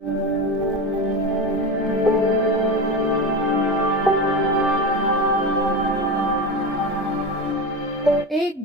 एक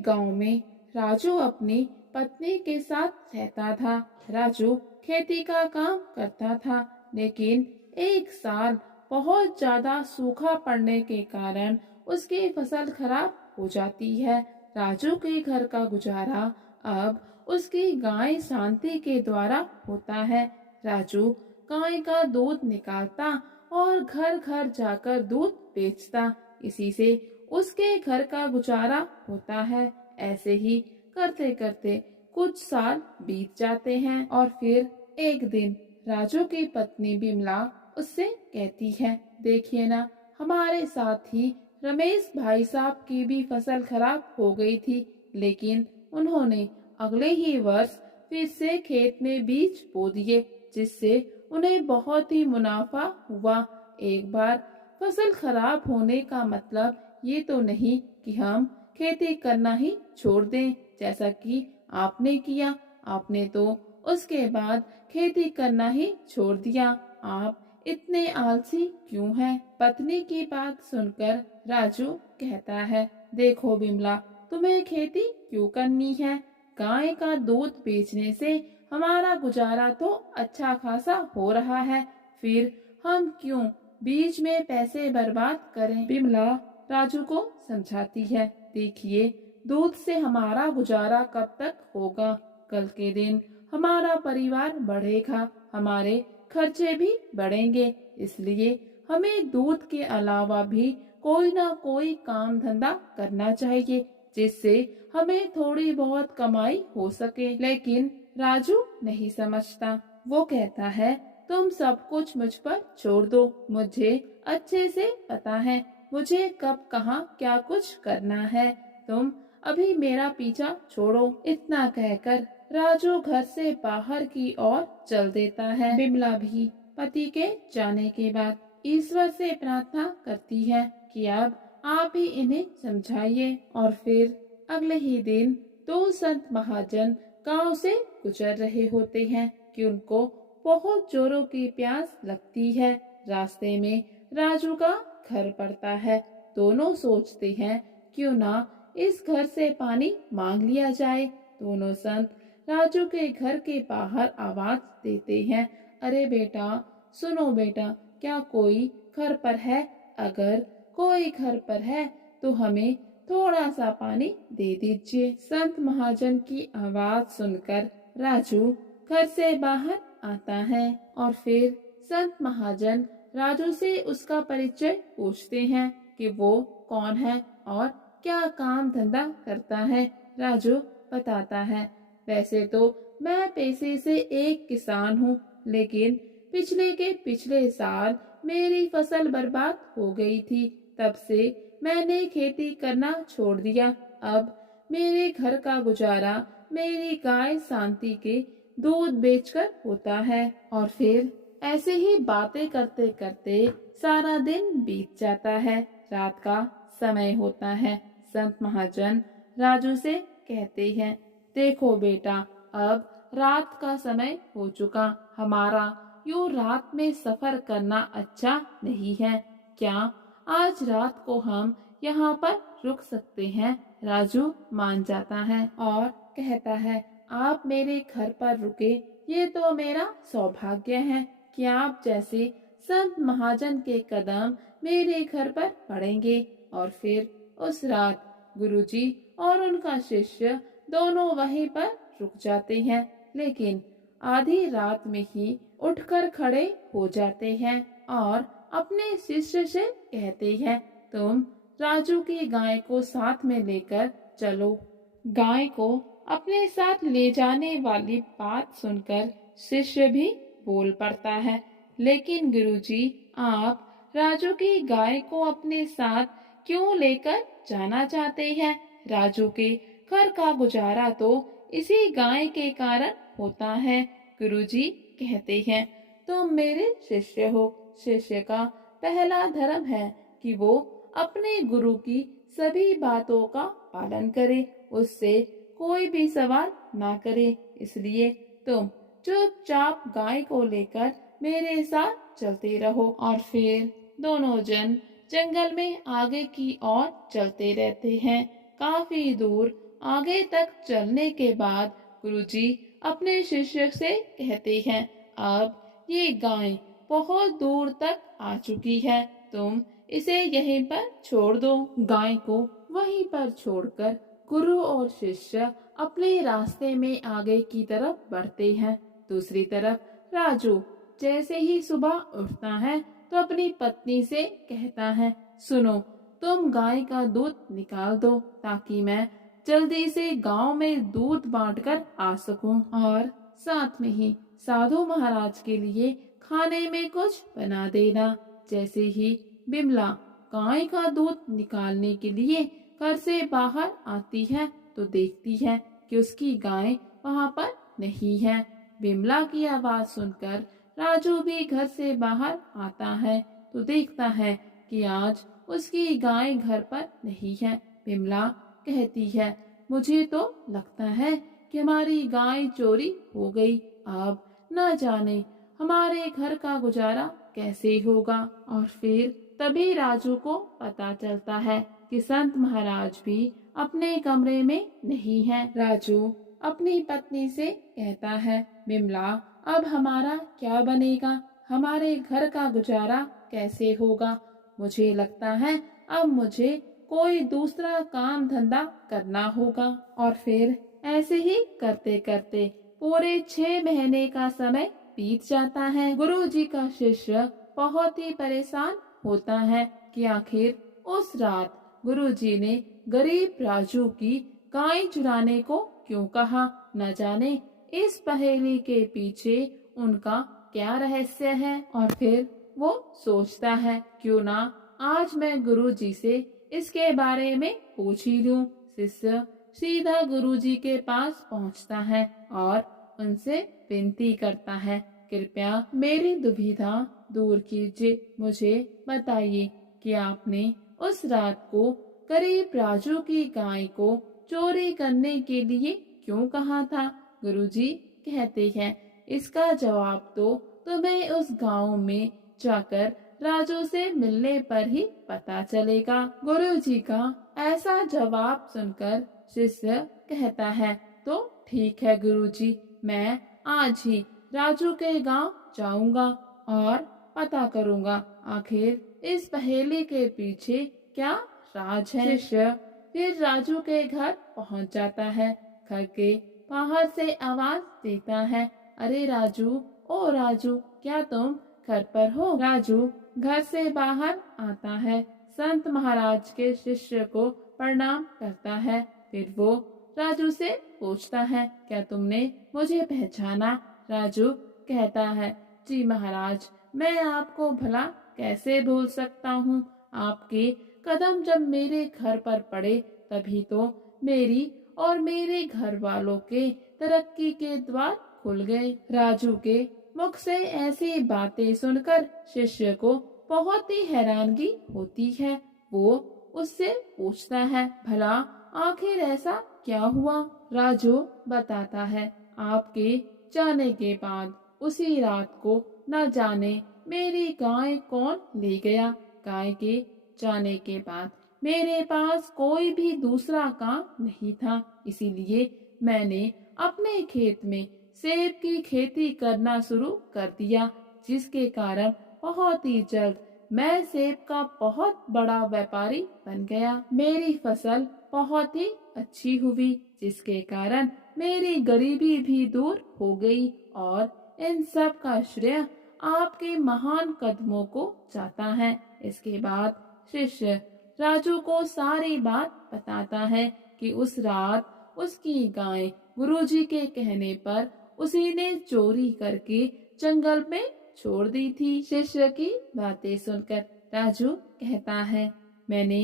गांव में राजू अपनी पत्नी के साथ रहता था। राजू खेती का काम करता था, लेकिन एक साल बहुत ज्यादा सूखा पड़ने के कारण उसकी फसल खराब हो जाती है। राजू के घर का गुजारा अब उसकी गाय शांति के द्वारा होता है। राजू गाय का दूध निकालता और घर घर जाकर दूध बेचता। इसी से उसके घर का गुजारा होता है। ऐसे ही करते करते कुछ साल बीत जाते हैं और फिर एक दिन राजू की पत्नी बिमला उससे कहती है, देखिए ना, हमारे साथ ही रमेश भाई साहब की भी फसल खराब हो गई थी, लेकिन उन्होंने अगले ही वर्ष फिर से खेत में बीज बो दिए, जिससे उन्हें बहुत ही मुनाफा हुआ। एक बार फसल खराब होने का मतलब ये तो नहीं कि हम खेती करना ही छोड़ दें, जैसा कि आपने किया। आपने तो उसके बाद खेती करना ही छोड़ दिया। आप इतने आलसी क्यों हैं? पत्नी की बात सुनकर राजू कहता है, देखो बिमला, तुम्हें खेती क्यों करनी है? गाय का दूध बेचने से हमारा गुजारा तो अच्छा खासा हो रहा है, फिर हम क्यों बीच में पैसे बर्बाद करें? बिमला राजू को समझाती है, देखिए, दूध से हमारा गुजारा कब तक होगा? कल के दिन हमारा परिवार बढ़ेगा, हमारे खर्चे भी बढ़ेंगे, इसलिए हमें दूध के अलावा भी कोई ना कोई काम धंधा करना चाहिए, जिससे हमें थोड़ी बहुत कमाई हो सके। लेकिन राजू नहीं समझता। वो कहता है, तुम सब कुछ मुझ पर छोड़ दो, मुझे अच्छे से पता है मुझे कब कहाँ क्या कुछ करना है, तुम अभी मेरा पीछा छोड़ो। इतना कहकर राजू घर से बाहर की ओर चल देता है। बिमला भी पति के जाने के बाद ईश्वर से प्रार्थना करती है कि अब आप ही इन्हें समझाइए। और फिर अगले ही दिन दो संत महाजन गांव से गुजर रहे होते हैं कि उनको बहुत जोरों की प्यास लगती है। रास्ते में राजू का घर पड़ता है। दोनों सोचते हैं, क्यों ना इस घर से पानी मांग लिया जाए। दोनों संत राजू के घर के बाहर आवाज देते हैं, अरे बेटा, सुनो बेटा, क्या कोई घर पर है? अगर कोई घर पर है तो हमें थोड़ा सा पानी दे दीजिए। संत महाजन की आवाज सुनकर राजू घर से बाहर आता है और फिर संत महाजन राजू से उसका परिचय पूछते हैं कि वो कौन है और क्या काम धंधा करता है। राजू बताता है, वैसे तो मैं पेशे से एक किसान हूँ, लेकिन पिछले के पिछले साल मेरी फसल बर्बाद हो गई थी। तब से मैंने खेती करना छोड़ दिया। अब मेरे घर का गुजारा मेरी गाय शांति के दूध बेचकर होता है। और फिर ऐसे ही बातें करते करते सारा दिन बीत जाता है। रात का समय होता है। संत महाजन राजू से कहते हैं, देखो बेटा, अब रात का समय हो चुका, हमारा यूं रात में सफर करना अच्छा नहीं है। क्या आज रात को हम यहाँ पर रुक सकते हैं? राजू मान जाता है और कहता है, आप मेरे घर पर रुके, ये तो मेरा सौभाग्य है कि आप जैसे संत महाजन के कदम मेरे घर पर पड़ेंगे। और फिर उस रात गुरुजी और उनका शिष्य दोनों वहीं पर रुक जाते हैं, लेकिन आधी रात में ही उठकर खड़े हो जाते हैं और अपने शिष्य से कहते हैं, तुम राजू की गाय को साथ में लेकर चलो। गाय को अपने साथ ले जाने वाली बात सुनकर शिष्य भी बोल पड़ता है, लेकिन गुरुजी, आप राजू की गाय को अपने साथ क्यों लेकर जाना चाहते हैं? राजू के घर का गुजारा तो इसी गाय के कारण होता है। गुरुजी कहते हैं, तुम मेरे शिष्य हो। शिष्य का पहला धर्म है कि वो अपने गुरु की सभी बातों का पालन करे, उससे कोई भी सवाल ना करे। इसलिए तुम चुपचाप गाय को लेकर मेरे साथ चलते रहो। और फिर दोनों जन जंगल में आगे की ओर चलते रहते हैं। काफी दूर आगे तक चलने के बाद गुरुजी अपने शिष्य से कहते हैं, अब ये गाय बहुत दूर तक आ चुकी है, तुम इसे यहीं पर छोड़ दो। गाय को वहीं पर छोड़कर गुरु और शिष्य अपने रास्ते में आगे की तरफ बढ़ते हैं। दूसरी तरफ राजू जैसे ही सुबह उठता है तो अपनी पत्नी से कहता है, सुनो, तुम गाय का दूध निकाल दो ताकि मैं जल्दी से गांव में दूध बांटकर आ सकूं, और साथ में ही साधु महाराज के लिए खाने में कुछ बना देना। जैसे ही बिमला गाय का दूध निकालने के लिए घर से बाहर आती है तो देखती है कि उसकी गाय वहाँ पर नहीं है। बिमला की आवाज सुनकर राजू भी घर से बाहर आता है तो देखता है कि आज उसकी गाय घर पर नहीं है। बिमला कहती है, मुझे तो लगता है कि हमारी गाय चोरी हो गई, अब न जाने हमारे घर का गुजारा कैसे होगा। और फिर तभी राजू को पता चलता है कि संत महाराज भी अपने कमरे में नहीं है। राजू अपनी पत्नी से कहता है, बिमला, अब हमारा क्या बनेगा, हमारे घर का गुजारा कैसे होगा। मुझे लगता है अब मुझे कोई दूसरा काम धंधा करना होगा। और फिर ऐसे ही करते करते पूरे 6 महीने का समय बीत जाता है। गुरुजी का शिष्य बहुत ही परेशान होता है कि आखिर उस रात गुरुजी ने गरीब राजू की गाय चुराने को क्यों कहा। न जाने इस पहेली के पीछे उनका क्या रहस्य है। और फिर वो सोचता है, क्यों ना आज मैं गुरुजी से इसके बारे में पूछ ही लूं। शिष्य सीधा गुरुजी के पास पहुंचता है और उनसे विनती करता है, कृपया मेरी दुविधा दूर कीजिए, मुझे बताइए कि आपने उस रात को गरीब राजू की गाय को चोरी करने के लिए क्यों कहा था। गुरुजी कहते हैं, इसका जवाब तो तुम्हें उस गांव में जाकर राजू से मिलने पर ही पता चलेगा। गुरुजी का ऐसा जवाब सुनकर शिष्य कहता है, तो ठीक है गुरुजी, मैं आज ही राजू के गांव जाऊंगा और पता करूंगा आखिर इस पहेली के पीछे क्या राज है। शिष्य फिर राजू के घर पहुंच जाता है। घर के बाहर से आवाज देता है, अरे राजू, ओ राजू, क्या तुम घर पर हो। राजू घर से बाहर आता है, संत महाराज के शिष्य को प्रणाम करता है। फिर वो राजू से पूछता है, क्या तुमने मुझे पहचाना। राजू कहता है, जी महाराज, मैं आपको भला कैसे भूल सकता हूँ। आपके कदम जब मेरे घर पर पड़े तभी तो मेरी और मेरे घर वालों के तरक्की के द्वार खुल गए। राजू के मुख से ऐसी बातें सुनकर शिष्य को बहुत ही हैरानगी होती है। वो उससे पूछता है, भला आखिर ऐसा क्या हुआ। राजू बताता है, आपके जाने के बाद उसी रात को न जाने मेरी गाय कौन ले गया। गाय के जाने के बाद मेरे पास कोई भी दूसरा काम नहीं था, इसीलिए मैंने अपने खेत में सेब की खेती करना शुरू कर दिया, जिसके कारण बहुत ही जल्द मैं सेब का बहुत बड़ा व्यापारी बन गया। मेरी फसल बहुत ही अच्छी हुई, जिसके कारण मेरी गरीबी भी दूर हो गई और इन सब का श्रेय आपके महान कदमों को जाता है। इसके बाद शिष्य राजू को सारी बात बताता है कि उस रात उसकी गाय गुरुजी के कहने पर उसी ने चोरी करके जंगल में छोड़ दी थी। शिष्य की बातें सुनकर राजू कहता है, मैंने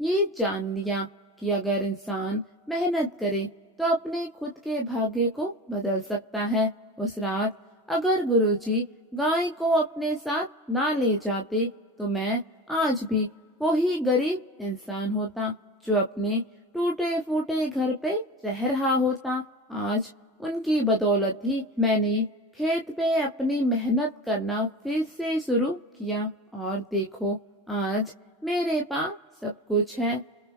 ये जान लिया कि अगर इंसान मेहनत करे तो अपने खुद के भाग्य को बदल सकता है। उस रात अगर गुरुजी गाय को अपने साथ ना ले जाते तो मैं आज भी वही गरीब इंसान होता जो अपने टूटे फूटे घर पे रह रहा होता। आज उनकी बदौलत ही मैंने खेत में अपनी मेहनत करना फिर से शुरू किया और देखो आज मेरे पास सब कुछ है।